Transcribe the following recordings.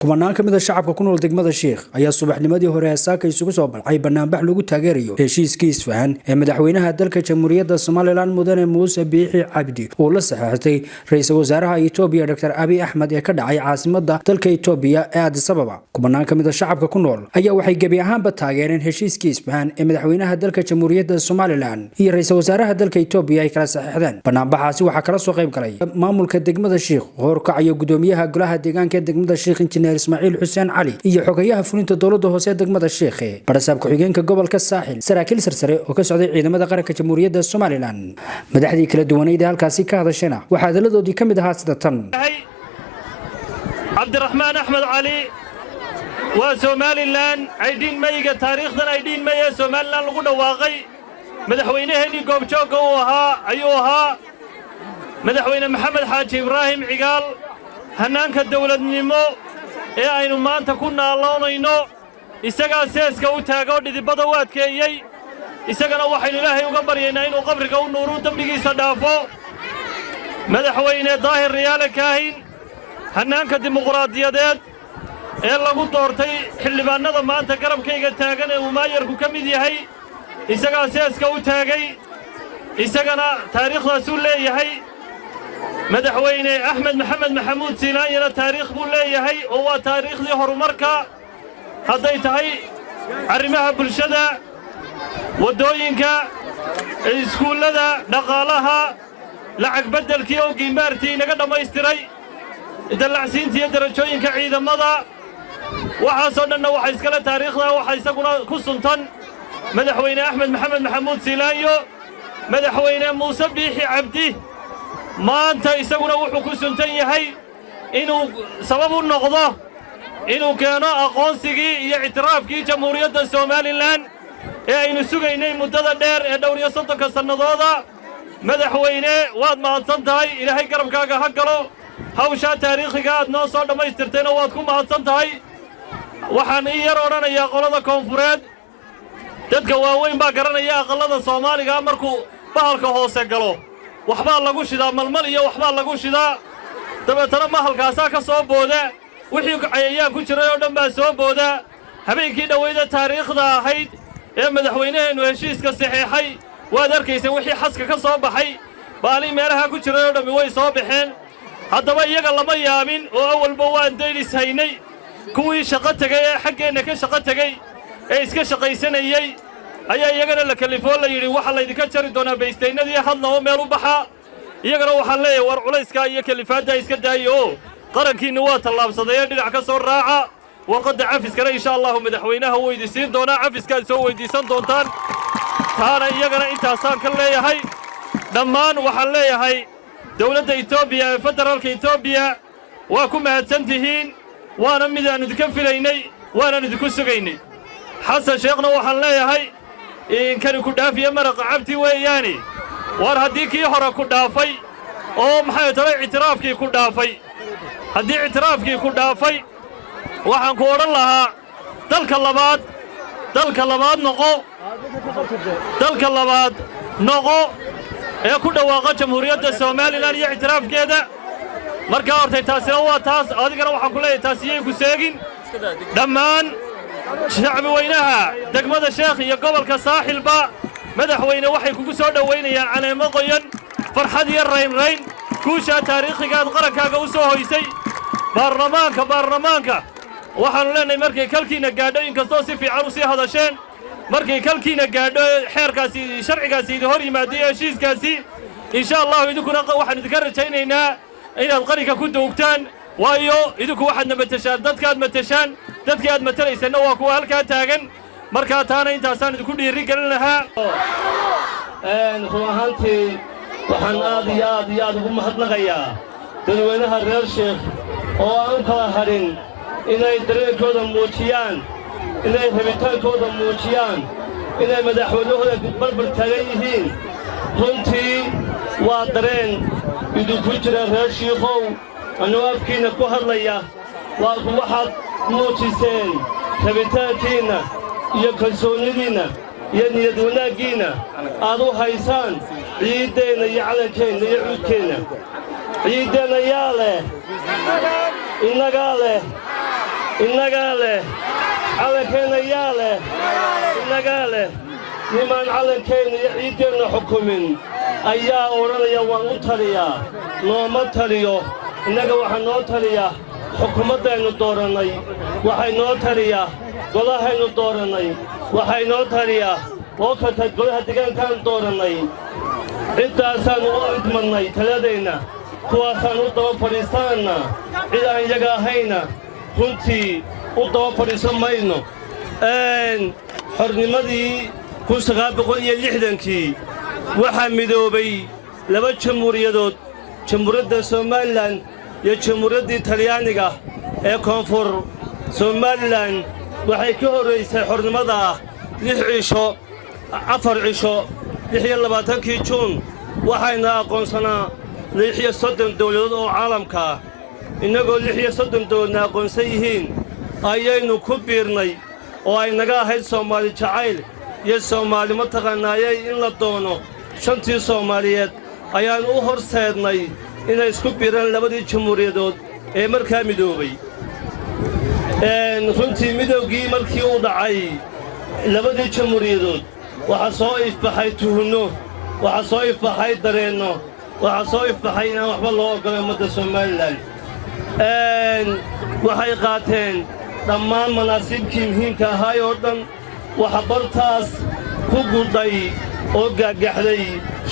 kumanaan ka mid ah shacabka ku nool degmada Sheekh ayaa subaxnimadii hore heesaaka isugu soo baxay banaanbax lagu taageerayo heshiiskii isfahan ee madaxweynaha dalka Jamhuuriyadda Soomaaliland Mudane Muuse Biixi Cabdi oo la saxaxay ra'iisul wasaaraha Itoobiya Dr. Abiy Ahmed ee ka dhacay caasimadda dalka Itoobiya ee Addis Ababa. Kumanaan ka mid ah shacabka ku nool ayaa waxay gabi ahaanba taageereen heshiiskii isfahan ee madaxweynaha dalka Jamhuuriyadda Soomaaliland iyo ra'iisul wasaaraha dalka Itoobiya ay kala saxaxdeen. Banaanbaxaasi waxaa kala soo qayb galay maamulka degmada Sheekh horkacayo gudoomiyaha golaha deegaanka degmada Sheekh Ismaaciil Xuseen Cali iyo xogayaha fulinta dowladda hoose degmada Sheekh barasab ku-xigeenka gobolka Saaxil saraakiil sarsare oo ka socday ciidamada qaranka Jamhuuriyadda Soomaaliland madaxdii kala duwaneyd halkaasi ka hadashana waxa hadaladoodii kamid ahaa sida tan Cabdiraxmaan Axmed Cali waa Soomaaliland aydin mayga taariikhdan aydin may Soomaaliland lagu dhawaaqay madaxweynaheedii goobjooga uu ahaa madaxweyne Maxamed Xaaji Ibraahim Cigaal hanaanka dawladnimo ee aynu maanta ku naaloonayno isagaa seeska u taago dhidibada u adkeeyey isagana waxaynu ilaahay uga baryaynaa inuu qabriga u nuuru dambigiisa dhaafo madaxweyne daahir riyaale kaahin hanaanka dimuqraadiyadeed ee lagu doortay xildhibaanada maanta garabkayga taagan ee uu maayarku ka mid yahay isagaa seeska u taagay isagana taariikhdaasuu leeyahay madaxweyne Axmed Maxamed Maxamuud Siinaayana taariikh buu leeyahay oo waa taariikhdii horumarka hadday tahay arrimaha bulshada wadooyinka iskuullada dhaqaalaha lacag beddelkii oo qiimaartii naga dhammaystiray dallacsiintii darajooyinka ciidamada waxaasoo dhanna waxa iskale taariikhda waxa isaguna ku suntan madaxweyne Axmed Maxamed Maxamuud Siinaayo madaxweyne Muuse Biixi Cabdi maanta isaguna wuxuu ku suntan yahay inuu sabab u noqdo inuu keeno aqoonsigii iyo ictiraafkii Jamhuuriyadda Soomaaliland ee aynu sugaynay muddada dheer ee dhowr iyo 30 sanadooda madaxweyne waad mahadsan tahay ilaahay garabkaaga ha galo hawsha taariikhiga aad noo soo dhammaystirtayna waad ku mahadsan tahay waxaan ii yar odhanayaa qolada koonfureed dadka waaweyn baa garanaya aqallada Soomaaliga markuu bahalka hoose galo waxbaa lagu shidaa malmal iyo waxbaa lagu shidaa dabeetana mahalkaasaa ka soo booda wixii cayayaan ku jiray oo dhan baa soo booda habeenkii dhaweyda taariikhda ahayd ee madaxweynaheenu heshiiska saxeexay waad arkayseen wixii xaska ka soo baxay baali meelaha ku jiray oo dhammi way soo baxeen haddaba iyaga lama yaabin oo awalba waan daylis haynay kuwii shaqo tegay ee xaggeenna ka shaqo tegay ee iska shaqaysanayey ayaa iyagana la kalifoo la yidhi waxa laydinka jari doonaa baystaynadii hadna oo meel u baxa iyagana waxaan leeyahay war culayskaa iyo kalifaadda iska daayo oo qarankiinna waa tallaabsaday ee dhinac ka soo raaca warqadda cafiskana insha allahu madaxweynaha wuu idin siin doonaa cafiskaad soo weydiisan doontaan taana iyagana intaasaan ka leeyahay dhammaan waxaan leeyahay dowladda Itoobiya ee federaalka Itoobiya waa ku mahadsan tihiin waana mid aan idinka filaynay waana idinku sugaynay xasan sheekhna waxaan leeyahay in kani ku dhaafiye maraqa cabti weeyaani war haddii kii hore ku dhaafay oo maxay tahay ictiraafkii ku dhaafay haddii ictiraafkii ku dhaafay waxaan ku odhan lahaa dalka labaad noqo ee ku dhawaaqa Jamhuuriyadda Soomaaliland iyo ictiraafkeeda marka hortay taasina waa taas adigana waxaan ku leeyahay taasiyay ku seegin dhammaan shacbi weynaha degmada Sheekh iyo gobolka Saaxilba madaxweyne waxay kugu soo dhaweynayaan caleemo qoyan farxad iyo rayn kuusha taariikhiga qarankaaga u soo hoysay baarlamaanka waxaan leenahay markay kalkiina gaadho inkastoo si fiican u sii hadasheen markay kalkiina gaadho xeerkaasi sharcigaasi hor yimaadey heshiiskaasi insha Allah idinkuna waxaan idinka rajaynaynaa inaad qarinka ku doogtaan waayo idinku waxaad matashaan dadkaad matashaan dadkii aad matalaysana waa kuwa halkaa taagan markaa taana intaasaan idinku dhiiri gelin lahaa run ahaantii waxaan aad iyo aad ugu mahadnaqayaa dadweynaha reer Sheekh oo aan kala hadhin inay dareenkooda muujiyaan inay rabitaankooda muujiyaan inay madaxweynahooda barbar taagan yihiin runtii waa dareen idinku jira reer Sheekhow anuu afkiina ku hadlaya waxaad muujiseen rabitaankiinna iyo kalsoonidiinna iyo niyad wanaaggiinna aad u haysaan ciiddeenna iyo calankeenna iyo cuudkeenna ciiddeenna yaa leh innagaa leh innagaa leh calankeena yaa leh innagaa leh nimaan calankeenna iyo ciiddeenna xukumin ayaa odhanaya waan u taliyaa nooma taliyo innaga waxaa noo taliya xukuumaddaynu doorannay waxay noo taliya golahaynu doorannay waxay noo taliya lookalka golaha deegaankaan doorannay ciddaasaan u idmadnay taladeenna kuwaasaan u daba fadhiisananna cid aan iyaga ahayna runtii u daba fadhiisan mayno xornimadii kii waxaa midoobay laba jamhuuriyadood jamhuuriyadda somalilan iyo jamhuuriyaddii talyaaniga ee koonfur somalilan waxay ka horraysay xornimada 4 cisho 26 juun waxayna aqoonsanaa 36 dawladood oo caalamka innagoo 36 dawladna aqoonsan yihiin ayaynu ku biirnay oo ay naga ahayd soomaali jacayl iyo soomaali mataqaanaayay in la doono shantii soomaaliyeed ayaan u horseednay inay isku biiraan labadii jamhuuriyadood ee markaa midoobay runtii midowgii markii uu dhacay labadii jamhuuriyadood waxaa soo ifbaxay tuhunno waxaa soo ifbaxay dareenno waxaa soo ifbaxay inaan waxba loo oggolay ummadda somalilan waxay qaateen dhammaan manaasiibkii muhiimka ahaay oo dhan waxa bartaas ku gudhay oo gaagaxday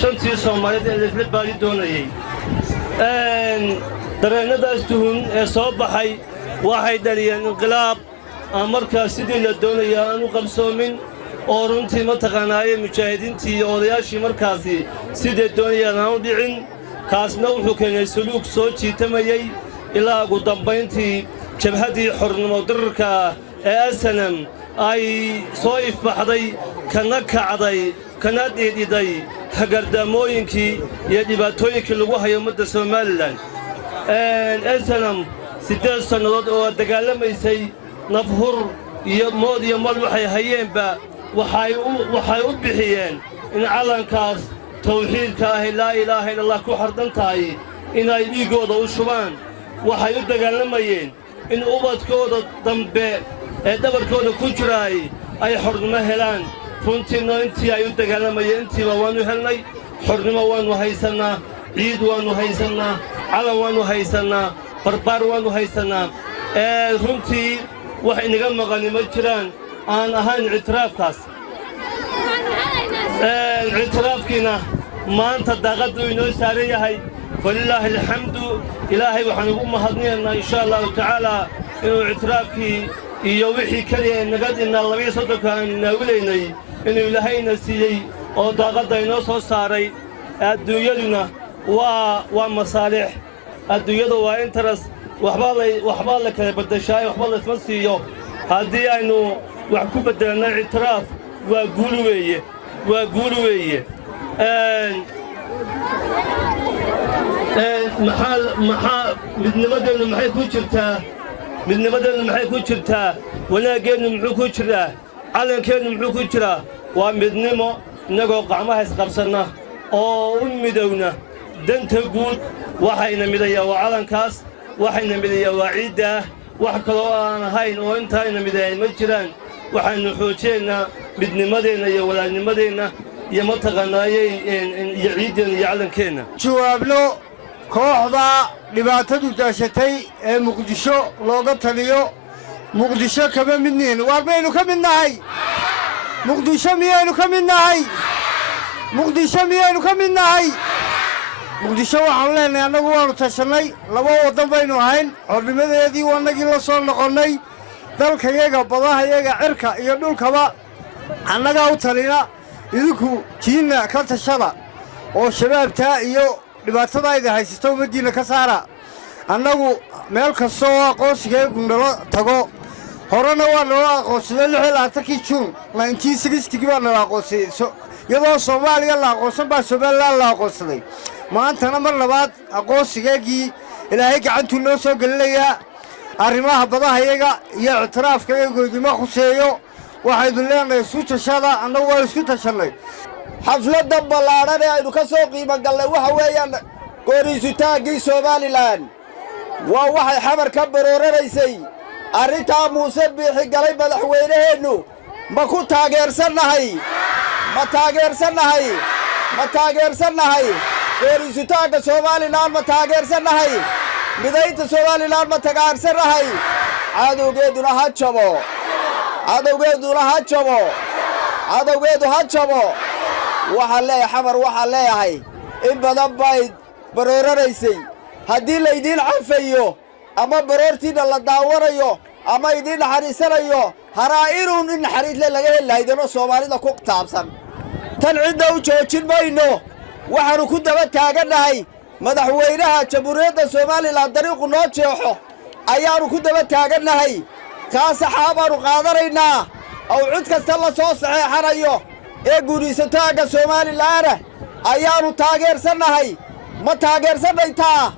shantii soomaaliyeed ee laysla baadi doonayey dareennadaas tuhun ee soo baxay waxay dhaliyeen inqilaab aan markaas sidii la doonaya aan u qabsoomin oo runtii mataqaanaaye mujaahidiintii iyo odayaashii markaasi sidee doonayaan aan u dhicin kaasna wuxuu keenay suluug soo jiitamayey ilaa ugu dambayntii jabhaddii xornimo dirarka ee asanam ay soo ifbaxday kana kacday kana dhiidhiday hagardaamooyinkii iyo dhibaatooyinkii lagu hayo ummadda somalilan asanam 8 sannadood oo dagaalamaysay nafhur iyo mood iyo mal waxay hayeenba waxay u bixiyeen in calankaas tawxiidka ahi laa ilaaha illa allah ku xardhan tahay inay dhiiggooda u shubaan waxay u dagaalamayeen in ubadkooda dambe ee dhabarkooda ku jiraay ay xornimo helaan runtiina intii ay u dagaalamayeen intiiba waannu helnay xornimo waannu haysannaa ciid waannu haysannaa calan waannu haysannaa barbaar waannu haysannaa runtii wax inaga maqani ma jiraan aan ahayn ictiraafkaas ictiraafkiina maanta daaqaddu inoo saaran yahay falilaahi alxamdu ilaahay waxaan ugu mahadnaynaa insha allahu tacaalaa inuu ictiraafkii iyo wixii keliya naga dhinnaa 32 aan naawilaynay inuu ilaahayna siiyey oo daaqadda inoo soo saaray adduunyaduna waa masaalix adduunyadu waa interes waxbaa la kala beddeshaay waxba laysma siiyo haddii aynu wax ku beddelannay ictiraaf waa guul weeye maxaa midnimadeennu maxay ku jirtaa wanaaggeennu muxuu ku jiraa calankeennu muxuu ku jiraa waa midnimo innagoo qacmaha isqabsanna oo u midowna danta guud waxayna midayaa waa calankaas waxayna midayaa waa ciiddaah wax kaloo aan ahayn oo intaayna midayayn ma jiraan waxaynu xoojiyaynaa midnimadeenna iyo walaadnimadeenna iyo mataqaanaayey iyo ciiddeenna iyo calankeenna jawaabno kooxda dhibaatadu daashatay ee muqdisho looga taliyo muqdisho kama midnihin waar maynu ka mid nahay muqdisho miyaynu ka mid nahay muqdisho miyaynu ka mid nahay muqdisho waxaanu leenahay annagu waannu tashannay laba waddan baynu ahayn xornimadeedii waannagii la soo noqonnay dalkayaga badahayaga cirka iyo dhulkaba annagaa u talina idinku jiinna ka tashada oo shabaabtaa iyo dhibaatadayda haysato ummaddiinna ka saara annagu meel kasta oo aqoonsigeegu nala tago horena waa nala aqoonsaday 26 juun 1960 baa nala aqoonsaday iyadoo soomaaliya la aqoonsan baa somalilan la aqoonsaday maantana mar labaad aqoonsigeegii ilaahay gacantuu noo soo gelinayaa arrimaha badahayaga iyo ictiraafkayagoodima khuseeyo waxaynu leenahay isu tashada annagu waan isku tashannay xafladda ballaadhan ee aynu ka soo qiimo gallay waxa weeyaan gooriisutaaggii somalilan waa waxay xamar ka barooranaysay arrintaa muuse biixi galay madaxweynaheennu ma ku taageersannahay ma taageersannahay ma taageersannahay geerisutaanka Soomaaliland ma taageersannahay midaynta Soomaaliland ma taageersannahay cadowgeeduna ha jabo cadowgeeduna ha jabo cadowgeedu ha jabo waxaan leeyahay xamar waxaan leeyahay in badan bayd barooranaysay haddii la idiin cafayo ama baroortiina la daawanayo ama idiin naxariisanayo haraa'inuun in naxariisle laga heli lahaydano Soomaalida ku taabsan tan cidda u joojin mayno waxaanu ku daba taagannahay madaxweynaha jamhuuriyadda Soomaaliland dariiqu noo jeexo ayaanu ku daba taagannahay kaa saxaabaanu qaadanaynaa oo cid kasta la soo saxeexanayo ee guurisataanka Soomaaliland ayaanu taageersannahay ma taageersanaytaa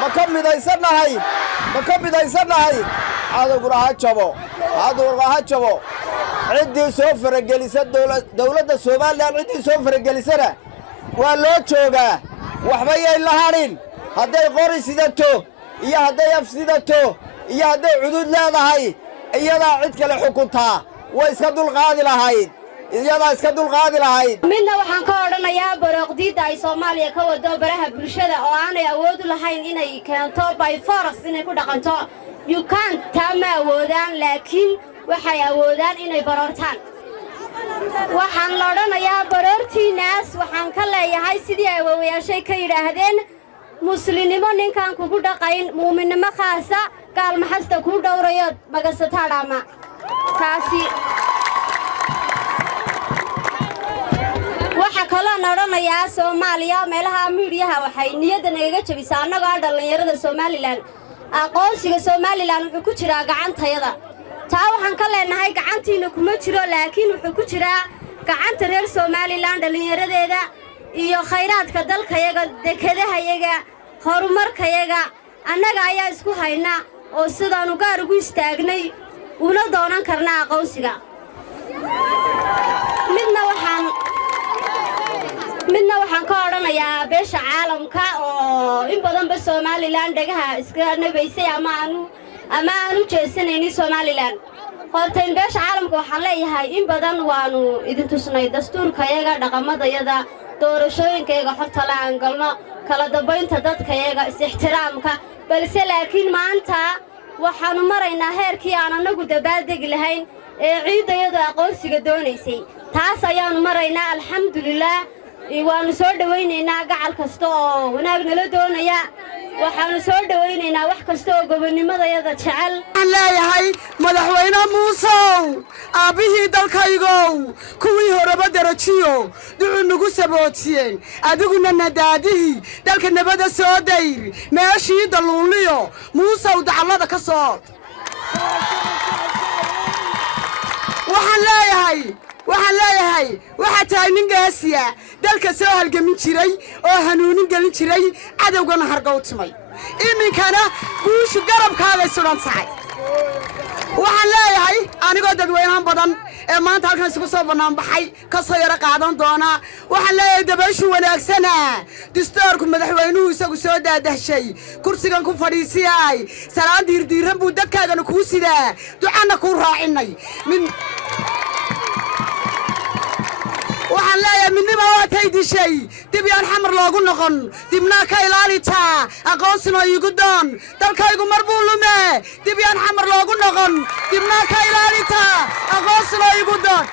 ma ka midaysannahay cadowguna ha jabo cadowguna ha jabo ciddii soo faragelisa dowladda Soomaaliland ciddii soo faragelisana waa loo joogaa waxba yay lahanin hadday qori sidato iyo hadday af sidato iyo hadday cudud leedahay iyadaa cid kale xukuntaa way iska dulqaadi lahayd iyadaa iska dulqaadi lahayd midna waxaan ka odhanayaa baroqdiida ay Soomaaliya ka wado baraha bulshada oo aanay awood u lahayn inay keento by force inay ku dhaqanto you can't tama awoodaan laakiin waxay awoodaan inay baroortaan waxaan la odhanayaa baroortiinaas waxaan ka leeyahay sidii ay waawayaashay ka yidhaahdeen muslimnimo ninkaan kugu dhaqayn muuminnimo khaasa gaalmaxasta kuu dhowrayo magasataadhaama taasi waxa kaloo odhanayaa Soomaaliya meelaha miidiyaha waxay niyadda nagaga jabisaa annagoo dhalinyarada Soomaaliland aqoonsiga Soomaaliland wuxuu ku jiraa gacantayada taa waxaan ka leenahay gacantiina kuma jiro laakiin wuxuu ku jiraa gacanta reer Soomaaliland dhalinyaradeeda iyo khayraadka dalkayaga dekedahayaga horumarkayaga annaga ayaa isku hayna oo sidaanu gaar ugu istaagnay una doonan karnaa aqoonsiga midna waxaan ka odhanayaa beesha caalamka oo in badanba Soomaaliland dhagaha iska nabaysay ama aanu jeesanaynin Soomaaliland horta in beesha caalamka waxaan leeyahay in badan waanu idin tusnay dastuurkayaga dhaqamadayada doorashooyinkayaga xorta la aan galno kala dambeynta dadkayaga is-ixtiraamka balse laakiin maanta waxaanu maraynaa heerkii aan anagu dabaaldegi lahayn ee ciidayadu aqoonsiga doonaysay taas ayaanu maraynaa alxamdulillaah waanu soo dhawaynaynaa gacal kasta oo wanaag nala doonaya waxaanu soo dhawaynaynaa wax kasta oo gobonimadayada jecel waxaan leeyahay madaxweyne muusow aabbihii dalkaygow kuwii horeba darajiyo ducuu nagu sabootiyeen adiguna nadaadihii dalka nabada soo dayr meeshii dalluunliyo muusow dacallada ka soo waxaan leeyahay waxaa tahay nin gaasiya dalka soo halgamin jiray oo hanuunin gelin jiray cadowgana hargowtimay iminkana guushu garabkaagay sugan tahay waxaan leeyahay anigoo dadweynahan badan ee maanta halkan isugu soo banaanbaxay ka soo yaro qaadan doona waxaan leeyahay dabayshu wanaagsana dastuurku madaxweynuhu isagu soo daadahshay kursigan ku fadhiisiyay salaan diirdiiran buu dadkaagana kuu sidaa ducana kuu raacinay waxaan leeyahay midnimo waatay dishay dib yaan xamar loogu noqon dibnaa ka ilaalitaa aqoonsinoo iigu doon dalkaygu mar buu lume dib yaan xamar loogu noqon dibnaa ka ilaalitaa aqoonsinoo iigu doon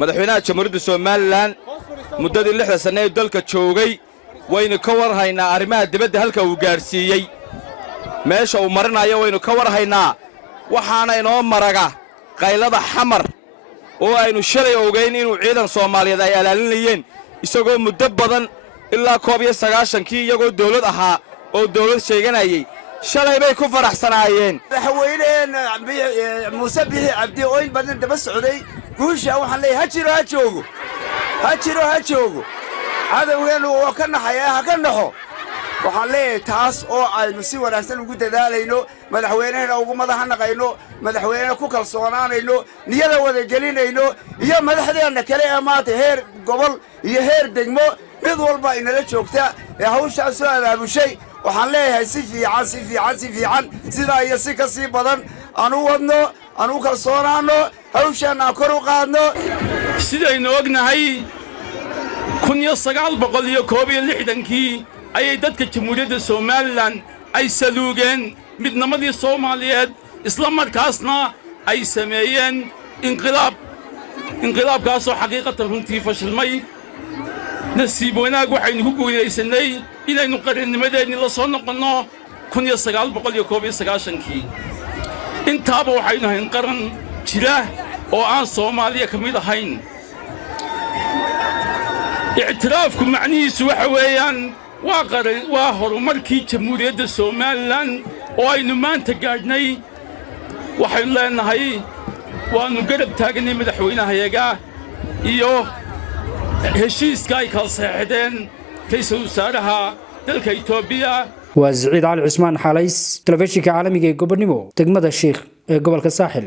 madaxweynaha jamhuuriyadda Soomaaliland muddadii 6 sano ee dalka joogay waynu ka warhaynaa arrimaha dibadda halka uu gaarsiiyey meesha uu marinayo waynu ka warhaynaa waxaana inoo maraga qaylada xamar oo aynu shalay ogeyn inuu ciidan Soomaaliyeed ay ilaalinayeen isagoo muddo badan ilaa 19 iyagoo dawlad ahaa oo dawlad sheeganayay shalay bay ku faraxsanaayeen madaxweynaha muuse biixi cabdi oo in badan daba socday guusha waxaan leeyahay ha jiro cadowgeenu oo ka naxaya ha ka naxo waxaan leeyahay taas oo aynu si wanaagsan ugu dadaalayno madaxweynaha ugu madaxnaqayno madaxweynaha ku kalsoonaanayno niyada wada gelinayno iyo madaxdeena kale ee maanta heer gobol iyo heer degmo mid walba inala joogta ee hawsha soo abaabushay waxaan leeyahay si fiican sidaa iyo si ka sii badan anu wadno anu kalsoonaanno hawshaanna kor u qaadno sidaynu ognahay 1961kii ayay dadka jamhuuriyadda Soomaaliland ay saluugeen midnimadii Soomaaliyeed isla markaasna ay sameeyeen inqilaabkaasoo xaqiiqatan runtii fashilmay nasiib wanaag waxaynu ku guulaysanay inaynu qarannimadeennii la soo noqonno 1991kii intaaba waxaynu hayn qaran jira oo aan Soomaaliya ka mid ahayn اعترافku macnihiisu waxa weeyaan waa horumarkii jamhuuriyadda Soomaaliland oo aynu maanta gaadhnay waxaynu leenahay waanu garab taagnay madaxweynahayaga iyo heshiiska ay kala saxeexdeen ra'iisul wasaaraha dalka Itoobiya waa Siciid Cali Cusmaan Xalays telefishinka caalamiga ee gobonimo degmada Sheekh ee gobolka Saaxil